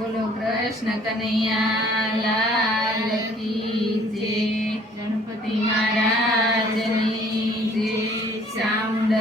બોલો કૃષ્ણ કનૈયા લાલ કી જય. ગણપતિ મહારાજની જય. ચામુંડ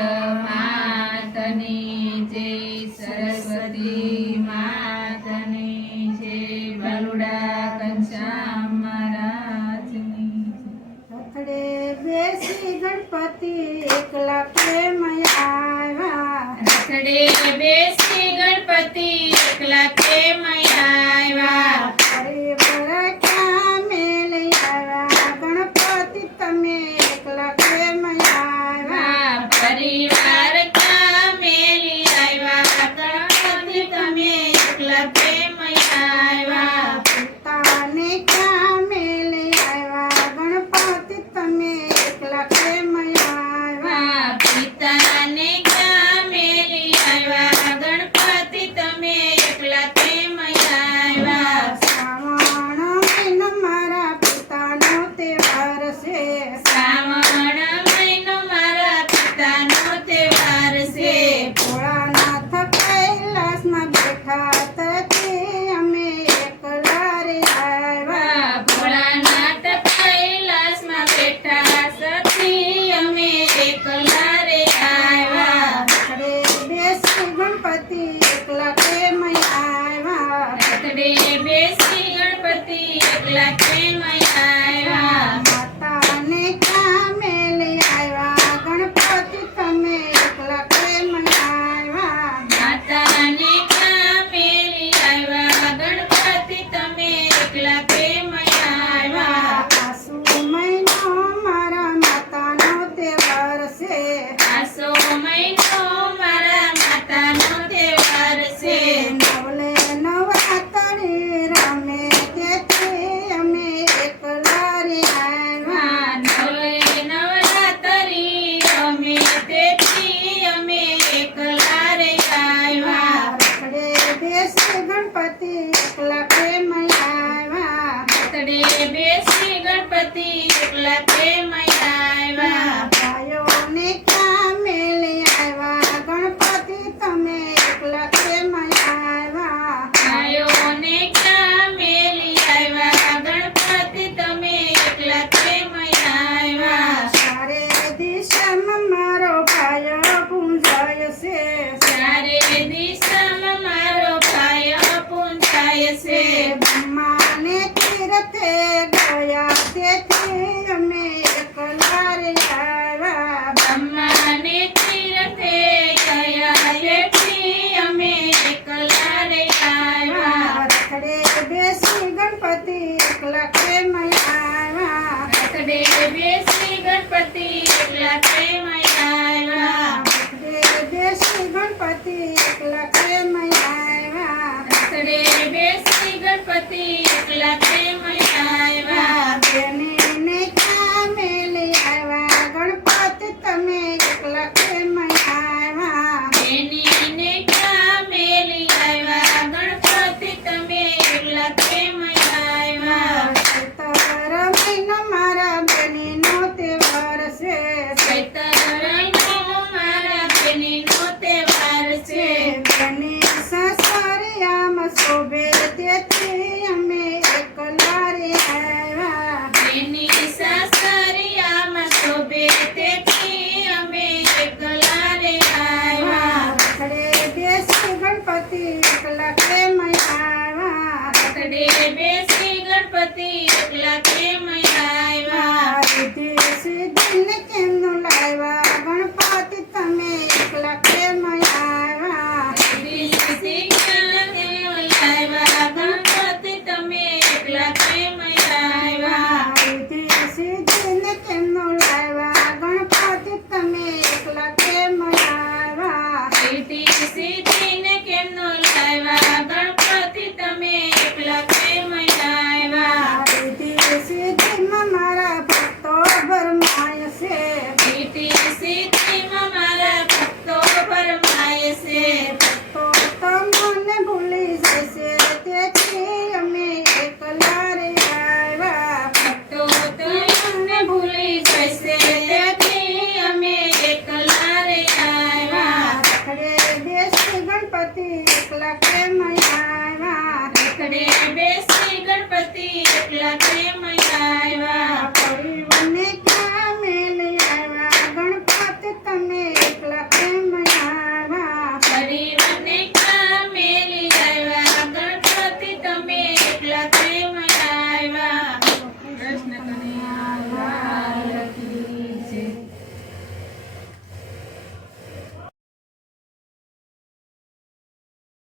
માતની જય. સરસ્વતી માતની જય. બાલુડા ઘનશ્યામ મહારાજની જય. રથડે બેસી ગણપતિ એકલા કેમ આવ્યા? રથડે બેસી ગણપતિ એકલા કેમ આવ્યા? પરિવાર ક્યાં મેલી આવ્યા? ગણપતિ તમે એકલા કેમ આવ્યા? પરિવાર ક્યાં મેલી આવ્યા? ગણપતિ તમે એકલા કેમ આવ્યા? પિતાને ક્યાં મેલી આવ્યા? ગણપતિ તમે એકલા કેમ આવ્યા? પિતાને ક્યાં મેલી આવ્યા? ગણપતિ તમે એકલા કેમ આવ્યા? શ્રાવણ મહિનો મારા પિતાનો તહેવાર છે. શ્રાવણ મહિનો મારા પિતાનો તહેવાર છે. ભોળાનાથ કૈલાસમાં બેઠા તેથી અમે એકલા રે આવ્યા. ભોળાનાથ કૈલાસમાં બેઠા સતી અમે એકલા રે આવ્યા. રથડે બેસી ગણપતિ એકલા કેમ આવ્યા? રથડે બેસી ગણપતિ એકલા કેમ આવ્યા? માતાને ક્યાં મેલી આવ્યા? ગણપતિ તમે એકલા કેમ આવ્યા? માતાને ક્યાં મેલી આવ્યા? ગણપતિ તમે એકલા કેમ આવ્યા? આસુ મહિનો મારા માતાનો તહેવાર છે. આસો મહિનો મારા માતાનો તહેવાર છે. નવલે નવરાત્રિ રમે તેથી અમે એકલા રે આવ્યા. નવે નવરાત્રી અમે તેથી અમે એકલા રે આવ્યા. રથડે બેસી ગણપતિ એકલા કેમ આવ્યા? રથડે બેસી ગણપતિ એકલા કેમ આવ્યા? ભાઈઓને ક્યાં મેલી આવ્યા? ગણપતિ તમે એકલા કેમ આવ્યા? ભાઈઓને ક્યાં મેલી આવ્યા? ગણપતિ તમે એકલા કેમ આવ્યા? ચારે દિશામાં મારો ભાઈ પૂંજાય છે. ચારે દિશામાં મારો ભાઈ પૂંજાય છે. બ્રહ્માને તીર્થે ગયા તેથી અમે એકલા રે આવ્યા. બ્રહ્માને તીર્થે ગયા તેથી અમે એકલા રે આવ્યા. રથડે બેસી ગણપતિ એકલા કેમ આવ્યા? રથડે બેસી ગણપતિ એકલા કેમ આવ્યા? રથડે બેસી ગણપતિ એકલા કેમ આવ્યા? રથડે બેસી ગણપતિ એકલા કેમ આવ્યા? બેનીને ક્યાં મેલી આવ્યા? ગણપતિ તમે એકલા કેમ આવ્યા? બેનીને ક્યાં મેલી આવ્યા? ગણપતિ તમે એકલા કેમ આવ્યા? ચૈત્ર મહિનો મારા બેનીનો તહેવાર છે. ચૈત્ર મહિનો મારા બેનીનો તહેવાર છે. બેની સાસરિયામાં શોભે તેથી અમે એકલા રે આવ્યા. બેની સાસરિયામાં શોભે તેથી અમે એકલા રે આવ્યા. રથડે બેસી ગણપતિ એકલા કેમ આવ્યા? રથડે બેસી ગણપતિ એકલા કેમ આવ્યા? રિદ્ધિ સિદ્ધિને કેમ લાવ્યા? ગણપતિ તમે એકલા કેમ આવ્યા? ગણપતિ તમે એકલા કેમ આવ્યા? રિદ્ધિ સિદ્ધિને કેમ લાવ્યા? ગણપતિ તમે એકલા કેમ આવ્યા? રિદ્ધિ સિદ્ધિને કેમ નો લાવ્યા? ગણપતિ તમે એકલા કેમ આવ્યા? રિદ્ધિ ગણપતિ એકલા કેમ